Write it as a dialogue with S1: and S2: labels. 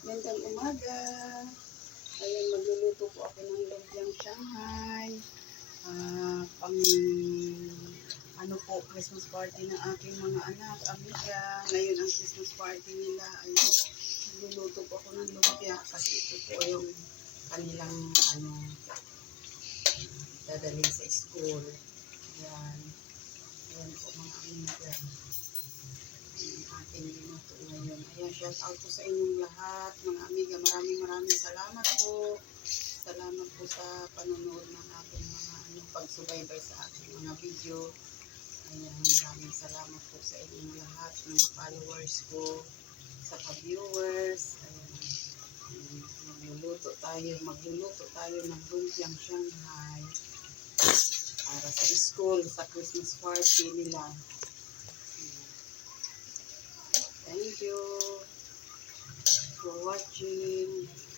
S1: Magandang umaga. Ngayon magluluto po ako ng lumpiang Shanghai. Ah, pang ano po, Christmas party ng aking mga anak, amiga. Ngayon ang Christmas party nila. Ayun, magluluto po ako ng lumpia kasi ito po yung kanilang ano, dadalhin sa school. Yan. Yan po mga amiga yung ating ngayon. Ayan, shout out po sa inyong lahat, mga amiga. Maraming maraming salamat po. Salamat po sa panonood ng ating mga ano, pagsubaybay sa ating mga video. Ayan, maraming salamat po sa inyong lahat, mga followers ko, sa ka-viewers. Ayan, magluluto tayo, magluluto tayo ng lumpiang Shanghai para sa school, sa Christmas party nila. You for watching.